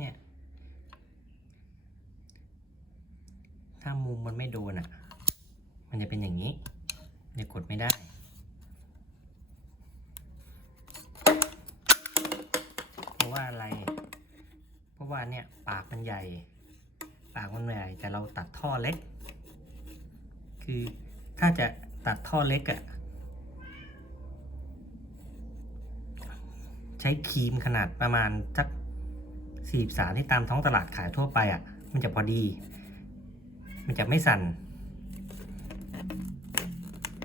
เนี่ย ถ้ามุมมันไม่โดนอะ มันจะเป็นอย่างนี้จะกดไม่ได้เพราะว่าอะไร เพราะว่าเนี่ยปากมันใหญ่ ปากมันใหญ่แต่เราตัดท่อเล็ก คือถ้าจะตัดท่อเล็กอะ่ะใช้ครีมขนาดประมาณสัก สี่สาที่ตามท้องตลาดขายทั่วไปอะ มันจะพอดี มันจะไม่สั่น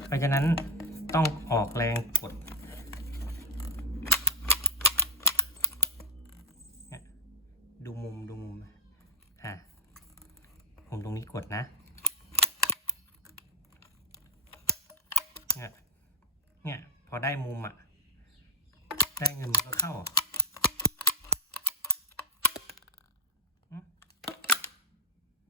เพราะฉะนั้นต้องออกแรงกดดูมุมดูมุม อะ ผมตรงนี้กดนะเนี่ยเนี่ยพอได้มุมอะ ได้เงินมันก็เข้า